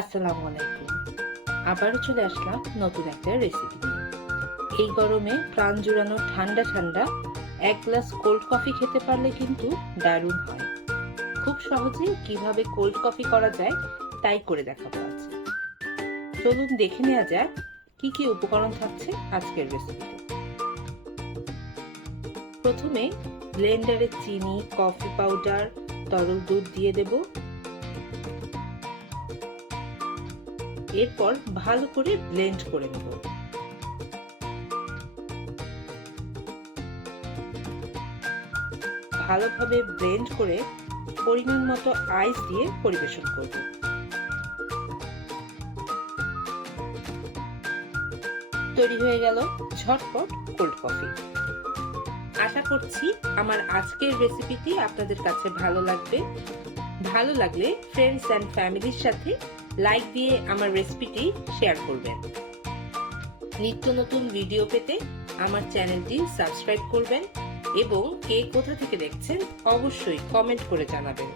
আসসালামু আলাইকুম। আবারও চলে আসলাম নতুন একটা রেসিপি এই গরমে প্রাণ জুড়ানো ঠান্ডা ঠান্ডা এক গ্লাস কোল্ড কফি খেতে পারলে কিন্তু দারুণ হয়। খুব সহজেই কীভাবে কোল্ড কফি করা যায় তাই করে দেখাবো আজ। চলুন দেখে নেওয়া যাক কি কি উপকরণ থাকছে আজকের রেসিপিতে প্রথমে ব্লেন্ডারে চিনি কফি পাউডার তরল দুধ দিয়ে দেব। এরপর ভালো করে ব্লেন্ড করে নেব। ভালোভাবে ব্লেন্ড করে পরিমাণ মতো আইস দিয়ে পরিবেশন করব। তৈরি হয়ে গেল ঝটপট কোল্ড কফি আশা করছি আমার আজকের রেসিপিটি আপনাদের কাছে ভালো লাগবে। ভালো লাগলে ফ্রেন্ডস অ্যান্ড ফ্যামিলির সাথে লাইক দিয়ে আমার রেসিপিটি শেয়ার করবেন। নিত্য নতুন ভিডিও পেতে আমার চ্যানেলটি সাবস্ক্রাইব করবেন এবং কে কোথা থেকে দেখছেন অবশ্যই কমেন্ট করে জানাবেন।